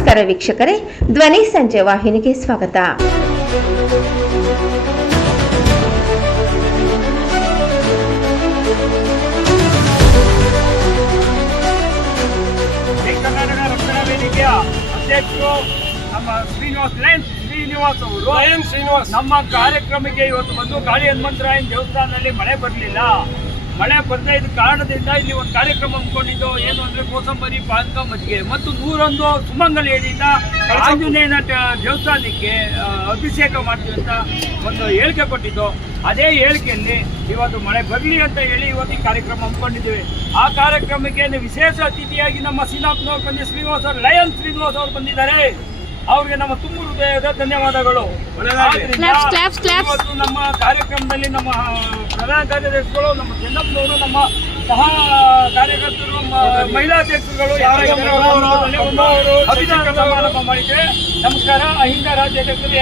ನಮಸ್ಕಾರ ವೀಕ್ಷಕರೇ, ಧ್ವನಿ ಸಂಜೆ ವಾಹಿನಿಗೆ ಸ್ವಾಗತ. ಕರ್ನಾಟಕ ರಕ್ಷಣಾ ವೇದಿಕೆಯ ಅಧ್ಯಕ್ಷರು ನಮ್ಮ ಶ್ರೀನಿವಾಸ್ ಅವರು ನಮ್ಮ ಕಾರ್ಯಕ್ರಮಕ್ಕೆ ಇವತ್ತು ಬಂದು ಗಾಳಿ ಹನುಮಂತರಾಯನ ದೇವಸ್ಥಾನದಲ್ಲಿ ಮಳೆ ಬರಲಿಲ್ಲ. ಮಳೆ ಬರ್ತಾ ಇದ್ದ ಕಾರಣದಿಂದ ಇಲ್ಲಿ ಒಂದು ಕಾರ್ಯಕ್ರಮ ಹಮ್ಮಿಕೊಂಡಿದ್ದು. ಏನು ಅಂದ್ರೆ ಕೋಸಂಬರಿ, ಪಾನಕ, ಮಜ್ಜಿಗೆ ಮತ್ತು 101 ಸುಮಂಗಲ ಏಡಿಯಿಂದ ಆಂಜನೇಯನ ದೇವಸ್ಥಾನಕ್ಕೆ ಅಭಿಷೇಕ ಮಾಡ್ತೀವಿ ಅಂತ ಒಂದು ಹೇಳಿಕೆ ಕೊಟ್ಟಿದ್ದು. ಅದೇ ಹೇಳಿಕೆಯಲ್ಲಿ ಇವತ್ತು ಮಳೆ ಬರಲಿ ಅಂತ ಹೇಳಿ ಇವತ್ತು ಈ ಕಾರ್ಯಕ್ರಮ ಹಮ್ಮಿಕೊಂಡಿದ್ದೀವಿ. ಆ ಕಾರ್ಯಕ್ರಮಕ್ಕೆ ವಿಶೇಷ ಅತಿಥಿಯಾಗಿ ನಮ್ಮ ಸಿನಾಪ್ನವ್ರು ಬಂದು ಶ್ರೀನಿವಾಸ್ ಅವರು ಬಂದಿದ್ದಾರೆ. ಅವ್ರಿಗೆ ನಮ್ಮ ತುಂಬ ಹೃದಯದ ಧನ್ಯವಾದಗಳು. ಇವತ್ತು ನಮ್ಮ ಕಾರ್ಯಕ್ರಮದಲ್ಲಿ ನಮ್ಮ ಪ್ರಧಾನ ಕಾರ್ಯದರ್ಶಿಗಳು, ನಮ್ಮ ಚೆನ್ನಪ್ಪನವರು, ನಮ್ಮ ಸಹ ಕಾರ್ಯಕರ್ತರು, ಮಹಿಳಾ ಅಧ್ಯಕ್ಷರುಗಳು ಅಭಿನಂದನೆ ಸಮಾರಂಭ ಮಾಡಿದ್ದೇವೆ. ನಮಸ್ಕಾರ. ಅಹಿಂದ ರಾಜ್ಯಾಧ್ಯಕ್ಷರು